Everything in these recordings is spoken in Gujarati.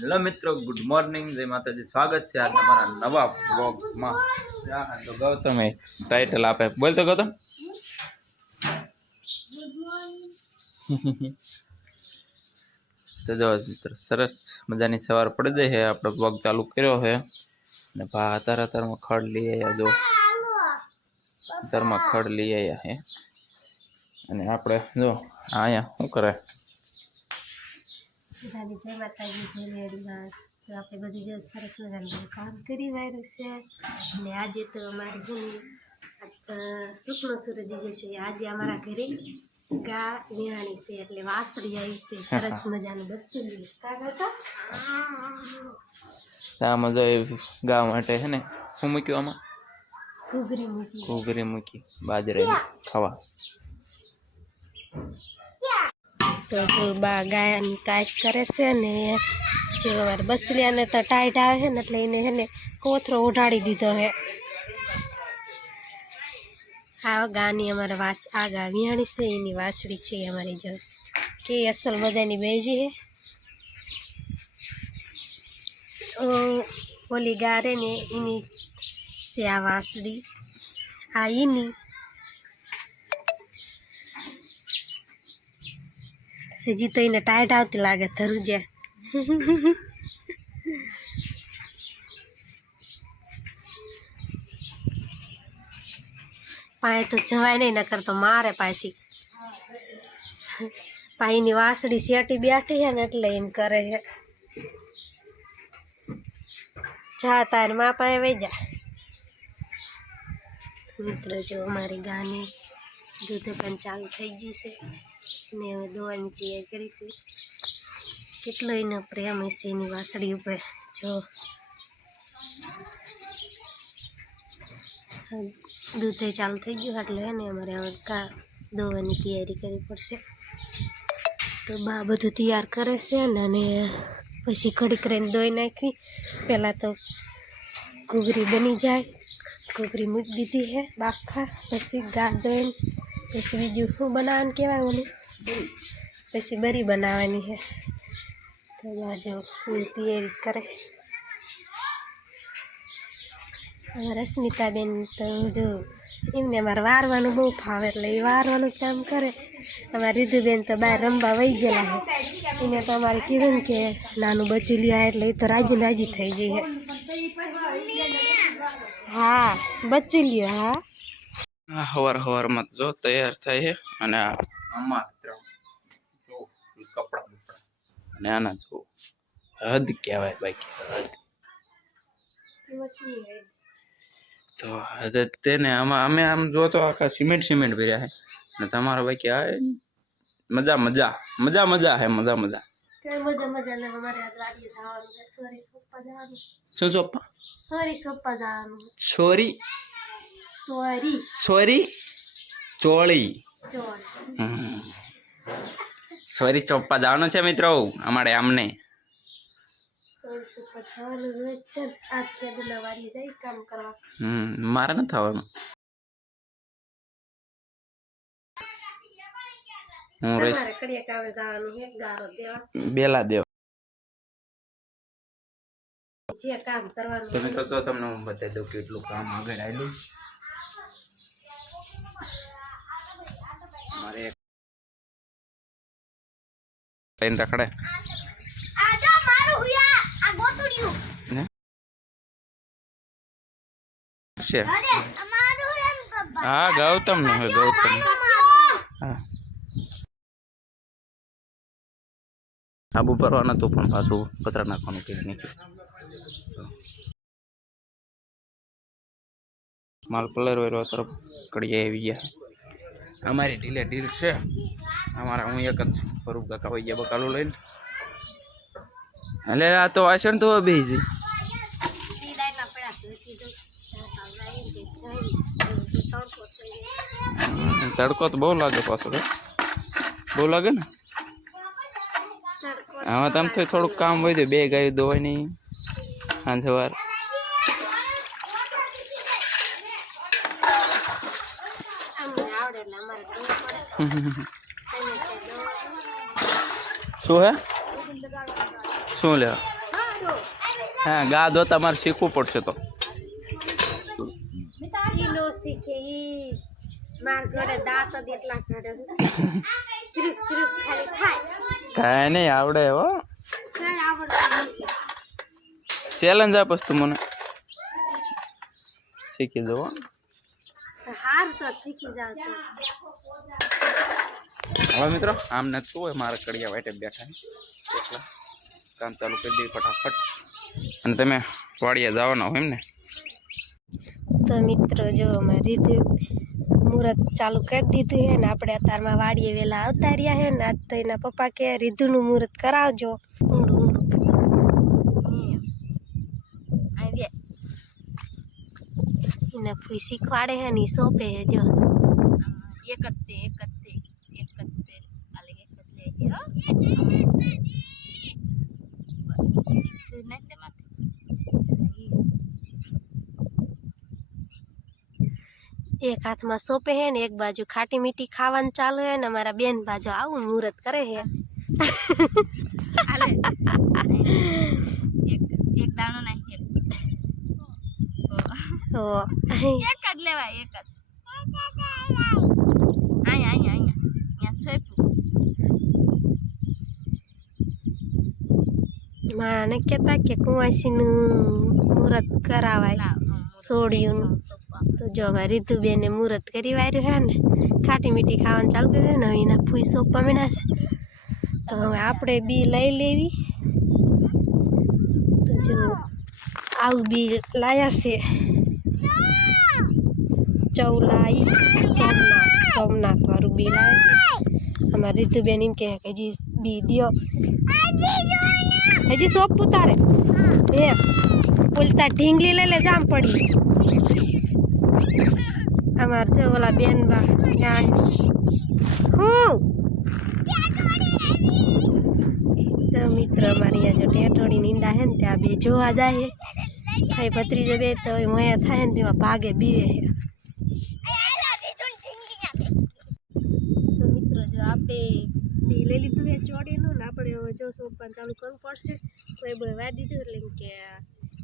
હેલો મિત્રો, ગુડ મોર્નિંગ. જય માતાજી. સ્વાગત છે આજના મારા નવા બ્લોગમાં તો ગૌતમે ટાઇટલ આપે. બોલ તો ગૌતમ. તો જો, મિત્રો, સરસ મજાની સવાર પડી જાય છે. આપણો બ્લોગ ચાલુ કર્યો છે. અને ભા અત્યારે અત્યારમાં ખડ લઈ આવ્યા જો. અત્યારમાં ખડ લઈ આવ્યા છે. અને આપણે જો, અહીંયા શું કરે? બધાને જય માતાજી જય મેળીમાં તો આપણે બધી દિવસ સરસ મજાનું કામ કરી વાર્યું છે. અને આજે તો અમારી તો સુખનો સૂરજ જે છે આજે અમારા ઘરે ગા વિહાણી છે. એટલે વાસળી આવી છે. સરસ મજાનું બસું કાગળ આમાં જો ગા માટે છે ને શું મૂક્યું આમાં? ઘૂઘરી મૂકી. ઘૂઘરી મૂકી બાજરા ખાવા. તો જો બા ગાયની કાશ કરે છે ને જે અમારે બસલિયાને તો ટાઈટ આવે છે ને એટલે એને છે ને કોથરો ઉઢાડી દીધો છે આ ગાની અમારે વાસ આ ગા વિહાણી છે, એની વાછડી છે અમારી જો. કે અસલ મજાની બેજી છે ઓ, ઓલી ગા રે ને એની છે આ વાસડી. આ એની હજી તો એને ટાઈટ આવતી લાગે ધરુજ્યા પાએ તો જવાય નહીં, નકર તો મારે પાછી. પાઈની વાસડી શેટી બેઠી છે ને એટલે એમ કરે છે. જા તાર મા પાસે વહી જા. મિત્રો, જો અમારી ગાની દૂધ પણ ચાલુ થઈ ગયું છે. ને હવે દોવાની તૈયારી કરીશું કેટલો એનો પ્રેમ હશે એની વાસળી ઉપર. જો. દૂધે ચાલુ થઈ ગયું એટલે હે ને, અમારે હવે કા દોવાની તૈયારી કરવી પડશે. તો બા બધું તૈયાર કરે છે અને પછી ઘડીક રહીને દોઈ નાખવી પહેલાં તો ઘૂઘરી બની જાય. ઘૂઘરી મૂકી દીધી છે બાફા, પછી ગા દોઈને, પછી બીજું શું બનાવવાનું કહેવાય ઓલું? પછી બરી બનાવવાની છે. તો આ એની તૈયારી કરે. રશ્મિતાબેન તો જો એમને અમારે વારવાનું બહુ ફાવે એટલે એ વારવાનું કામ કરે. અમારે રીધુબેન તો બહાર રમવા વહી ગયેલા છે. એને તો અમારે કીધું કે નાનું બચ્ચું લ્યા એટલે એ તો રાજી રાજી થઈ ગઈ હા, બચ્ચું લ્યો, હા. હવાર હવારમાં જો તૈયાર થાય છે. અને આ જો કપડાં બપડા. અને આના જો હદ કહેવાય બાકી. હદ. તો હદ તેને આમાં અમે આમ જો તો આખા સિમેન્ટ સિમેન્ટ ભર્યા છે અને તમારા બાકી આ મજા મજા. મજા મજા હે મજા મજા. ને શું ચોપ્પા સોરી જવાનું. સોરી? Sorry sorry? ચોળી. સોરી ચોપ્પા જવાનું છે મિત્રો અમારે આમને. મારે નથી થવાનું. હું રહીશ. બેલા દેવ. તો તમને હું બતાવી દઉં કેટલું કામ આગળ આવેલું મારે ટ્રેન રખડે? છે. હા ગૌતમનું ગૌતમ. આબુ ભરવાનું હતું પણ પાછું કચરા નાખવાનું કઈ નીકળ્યું માલ કલર વેરવા તરફ કડિયા આવી ગયા. અમારી ઢીલે ઢીલ છે. અમારા હું એક જ ફરૂક કાકા હોય ગયા બકાલું લઈને. એટલે આ તો વાસણ તો બે તડકો તો બહુ લાગે પાછો બહુ લાગે ને? હવે તમે થોડુંક કામ હોય તો બે ગાયો દોવાની નહીં સાંજે વાર અમને આવડે એટલે અમારે કરવું પડે શું હે? શું લેવા હા ગા ધોતા મારે શીખવું પડશે તો. ઈ નો શીખે ઈ. માર ઘરે દાંત જ એટલા ઘરે ચૃક ચૃક ખાલી થાય કાંઈ નહીં આવડે હો. કઈ આવડતું નથી. ચેલેન્જ આપસ તું મને. શીખી જવો હાર તો શીખી જાવ તો. હવે મિત્રો આમને શું હોય મારા કડિયા વાટે બેઠા. કામ ચાલુ કરી દઈએ ફટાફટ. અને તમે વાડીએ જવાના હોય એમ ને? તો મિત્રો જો અમારી રીતે મુહૂર્ત ચાલુ કરી દીધું છે ને આપણે અત્યારમાં વાડીએ વહેલા આવતા રહ્યા છે ને આજ તો એના પપ્પા કે રીધુનું મુહૂર્ત કરાવજો. ઊંડું ઊંડું. એને ફૂઈ શીખવાડે છે ને સોંપે જો. એક જ તે એક જ તે એક જ તે આલે એક જ લેજે હો તું નાખ દે માથે એક હાથમાં સોંપે હે ને એક બાજુ ખાટી મીઠી ખાવાનું ચાલુ હે ને અમારા બેન બાજુ આવું મુહૂર્ત કરે હે. એક એક દાણો નાખ એક જ લેવાય એક જ અહીંયા અહીંયા અહીંયા અહીંયા છોપ્યું માને કહેતા કે કુંવાસીનું મુહૂર્ત કરાવાય. સોડિયું તો જો અમારી રીતુબેને મુહૂર્ત કરી વાર્યું છે ને ખાટી મીઠી ખાવાનું ચાલુ કરી દે ને હવે એના ફૂઈ સોપવા મીણા છે. તો હવે આપણે બી લઈ લેવી. તો જો આવું બી લાયા છે. ચૌલાઈ સોમનાથ સોમનાથ વાળું બી લાયા છે. અમારે રીતુબેન એમ કહે કે હજી બી દ્યો. હજી સોંપવું તારે હે. બોલતા ઢીંગલી લઈ લે જામ પડી. અમાર છે ઓલા બેન બા ત્યાં હું? તો મિત્ર અમારી અહીંયા જો ટેટોડી નીંડા હે ને ત્યાં બે જોવા જાય ભાઈ ભત્રીજો બે તો મોયા થાય ને તેમાં ભાગે બીવે છે તો મિત્રો જો આપણે બી એ છે ચોડીનું ને આપણે હવે જો સોંપવાનું ચાલુ કરવું પડશે કોઈ બોય વાડી દીધું એટલે કે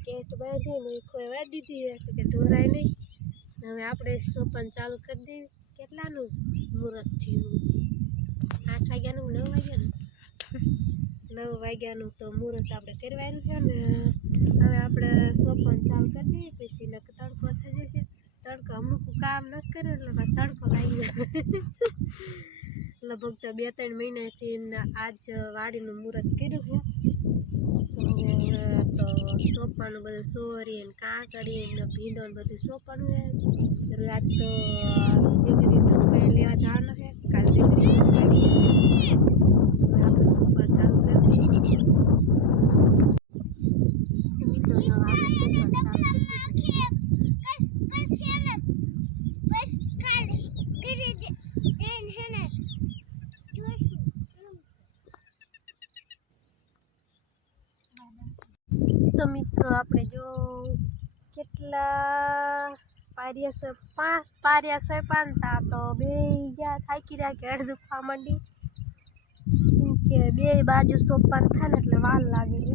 કેટ બાંધી ને કોઈ વાડી દીધી એટલે કે ઢોરાય નહીં. હવે આપણે સોંપવાનું ચાલુ કરી દેવી કેટલાનું મુહૂર્ત થયું? આઠ વાગ્યાનું નવ વાગ્યાનું? નવ વાગ્યાનું તો મુહૂર્ત આપણે કરવાનું છે ને. હવે આપણે સોંપવાનું ચાલુ કરી દઈએ, પછી નક તડકો થઈ જશે. તડકો અમુક કામ ન કરે એટલે તડકો લાગી જાય. લગભગ તો બે ત્રણ મહિનાથી આજ વાડીનું મુહૂર્ત કર્યું છે. તો સોંપવાનું બધું સોરી ને કાકડી ને ભીંડો ને બધું સોંપવાનું છે. રાત તો એવી રીતે લેવા જવાનું છે. કાલ દીકરી સોંપવાની. હવે આપણે સોંપવાનું ચાલુ કરી દઈએ. મિત્રો જો આપણે સોંપવાનું ચાલુ કરી દીધું. તો મિત્રો આપણે જો કેટલા પાર્યા છે પાંચ પાર્યા છે પાંચતા તો બે ગયા થાકી રહ્યા કે અડધું ખાવા માંડી. કે બે બાજુ સોંપવાનું થાય ને એટલે વાર લાગે છે.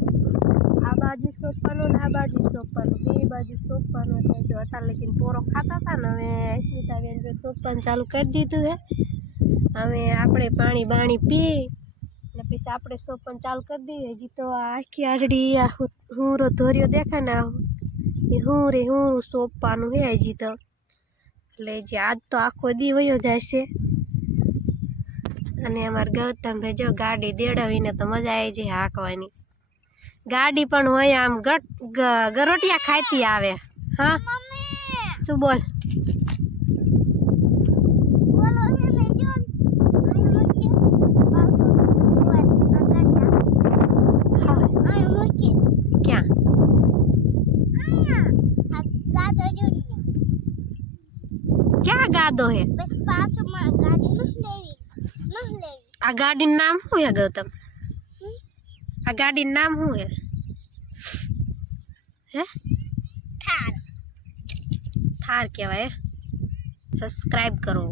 આ બાજુ સોંપવાનું ને આ બાજુ સોંપવાનું, બે બાજુ સોંપવાનું એટલે જો અત્યારે લગીને પોરો ખાતા હતા ને હવે અસ્મિતાબેન જો સોંપવાનું ચાલુ કરી દીધું છે. હવે આપણે પાણી બાણી પી પછી આપણે સોપન ચાલુ કરી દઈએ. હજી તો આ આખી આડડી આ હુંરો ધોર્યો દેખાય ને એ હું રે હું સોંપવાનું હે હજી તો. એટલે જે આજ તો આખો દી વયો જાય છે અને અમારા ગૌતમભાઈ જો ગાડી દેડાવીને તો મજા આવી જાય હાંકવાની. ગાડી પણ હોય આમ ગટ ગરોટિયા ખાતી આવે. હા? શું બોલ? ગાદો હે. આ ગાડીનું નામ શું હે ગૌતમ? આ ગાડીનું નામ શું હે? હે? થાર. કહેવાય સબસ્ક્રાઈબ કરો.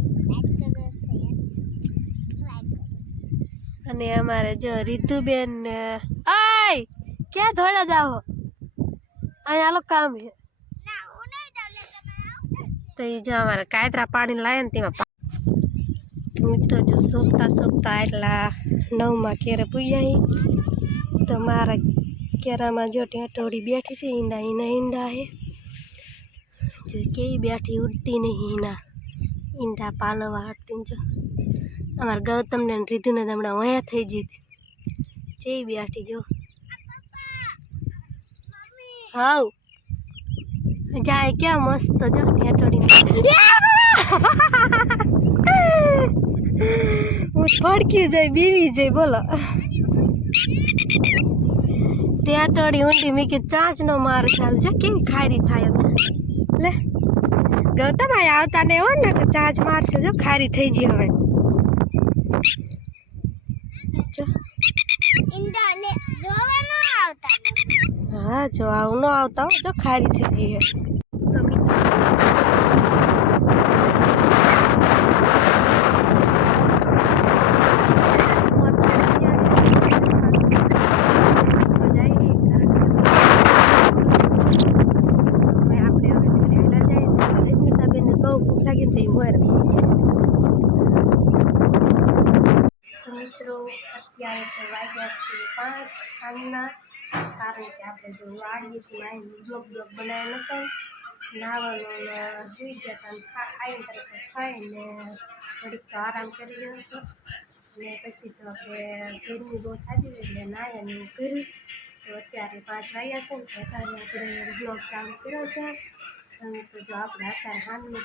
અને અમારે જો રીતુબેન ને- આય! ક્યાં ધોળા જાઓ? અહીંયા આલો કામ છે. તો એ જો અમારે કાયતરા પાડીને લાવ્યા ને તેમાં મિત્રો જો સોંપતા સોંપતા એટલા નવમાં કેરે પૂજાય તો મારા કેરામાં જો ટેટોડી બેઠી છે ઈંડા ઈના ઈંડા હે. જો કેવી બેઠી ઉડતી નહીં ઈના. ઈંડા પાલવા હટતી જો. અમારા ગૌતમને ને રીધુને હમણાં વયા થઈ જીતી જે બેઠી જો. હાઉ. જાય ક્યાં મસ્ત જો ટેટોડી હું ફડકી જાય બીવી જાય બોલો. ટેટોડી ઊંડી મેં કે ચાંચ નો માર ચાલ. જો કેવી ખારી થાય લે ગૌતમ આવતા ને એવો ને કે ચાંચ મારશે. જો ખારી થઈ ગઈ હવે. હા જો આવું ન આવતા હો, જો ખારી થઈ ગઈ છે તો મિત્રો, અત્યારે તો વાગ્યા છે પાંચ, સાંજના કારણ કે આપણે જો વાડીએથી આવીને બ્લોક બ્લોક બનાવ્યો નતો નાવાનું ને ગયા હતા આવીને તરફ ખાઈને થોડીક તો આરામ કરી રહ્યો હતો. ને પછી તો આપણે ગરમી બહુ થતી એટલે નાયા ને એવું કર્યું. તો અત્યારે પાંચ વાગ્યા છે ને તો અત્યારે આપણે બ્લોગ ચાલુ કર્યો છે. અને તો જો આપણે અત્યારે હાનનું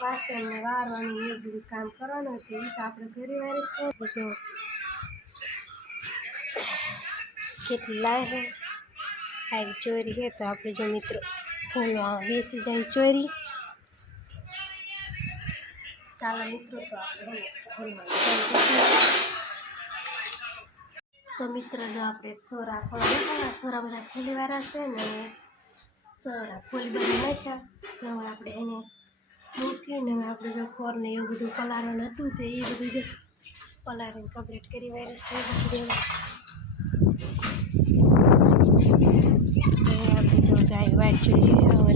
વાસણ વારવાનું એ બધું કામ કરવાનું હતું એ તો આપણે ઘરે વારીશું જો કેટલી લાય હે આવી ચોરી હે તો આપણે જો મિત્રો ફોલવા બેસી જાય ચોરી. ચાલો મિત્રો તો આપણે ફોલવાનું ચાલુ કરીએ. તો મિત્ર જો આપણે સોરા ફોલ દેખાડા સોરા બધા ફોલી વાળા છે ને સોરા ફોલી બધા નાખ્યા. તો હવે આપણે એને મૂકીને હવે આપણે જો ખોર ને એવું બધું પલાળવાનું હતું તે એ બધું જો પલાળીને કમ્પ્લીટ કરી વાયરસ થઈ પછી દેવું હવે આપણે જો ગાય વાટ જોઈએ. હવે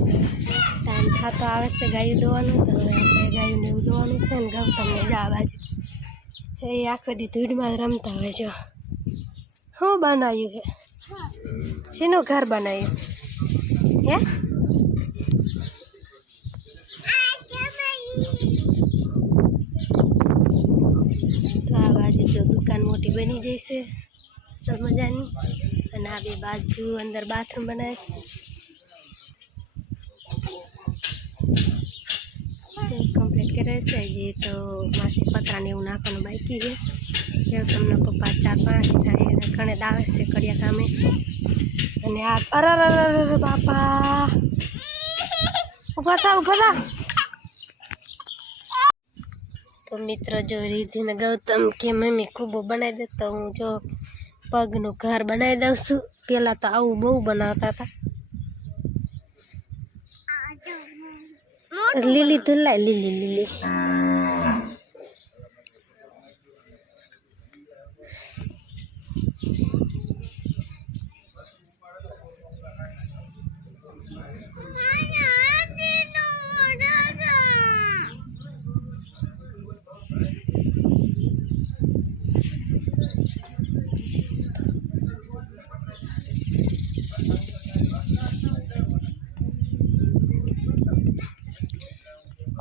ટાઈમ થતો આવે છે ગાયું દોવાનું તો હવે આપણે ગાયું એવું દોવાનું છે ને ગૌતમને જ આ બાજુ. એ આખો દી ધૂળમાં રમતા હોય જો. શું બનાવ્યું છે શેનું ઘર બનાવ્યું? હે? તો આ બાજુ જો દુકાન મોટી બની જશે સમજાની. મજાની અને આ બે બાજુ અંદર બાથરૂમ બનાવે છે. તે કમ્પ્લીટ કરે છે જે તો માથે પતરાને એવું નાખવાનું બાકી છે એવું તમને પપ્પા ચાર પાંચ થાય ઘણે દાવે છે કડિયા કામે અને આ અરે અરે અરે અરે બાપા ઊભા થા ઊભા થા તો મિત્ર જો રીધિને ગૌતમ કે મમ્મી ખૂબ બનાવી દે તો હું જો પગનું ઘર બનાવી દઉં છું પહેલાં તો આવું બહુ બનાવતા હતા લીલી ધુલાય લીલી લીલી.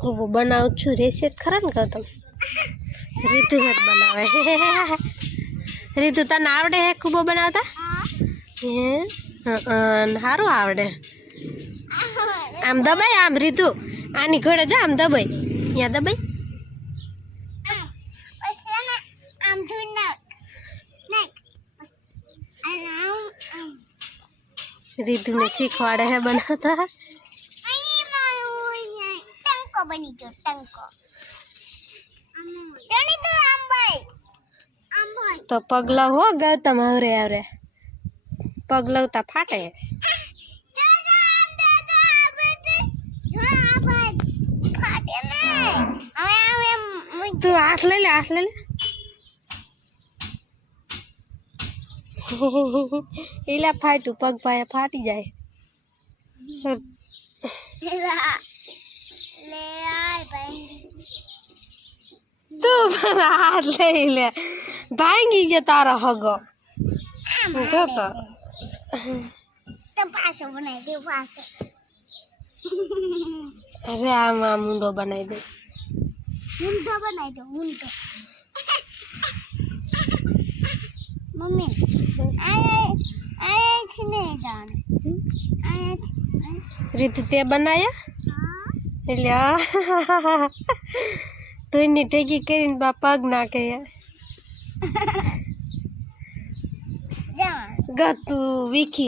ખૂબ બનાવું છું રેસીપ ખરા ને કહો તમે રીતુ જ બનાવે. રીતુ તને આવડે હે ખૂબ બનાવતા? હે? સારું આવડે. આમ દબાય આમ રીતુ આની ઘોડે જા, આમ દબાઈ ત્યાં દબાઈ રીતુને શીખવાડે હે બનાવતા. બની ગયો ટંકો. તો પગલા હો ગૌતમ આવરે આવરે. પગલવતા ફાટે. તું હાથ લઈ લે હાથ લઈ લે. એલા ફાટું પગ ભાઈ ફાટી જાય. લે આય ભાઈ તું પણ હાથ લઈ લે ભાંગી જે તારો હગો. જો તો. તો પાછો બનાવી દે પાછો. અરે આમાં મુંડો બનાવી દે. ઊંધો બનાવી દો ઊંધો. મમ્મી આય આયથી નહીં જવાનું આયથી રીતુ તે બનાયા? એટલે તું એની ટેકી કરીને બા પગ નાખે. ગતું વીખી.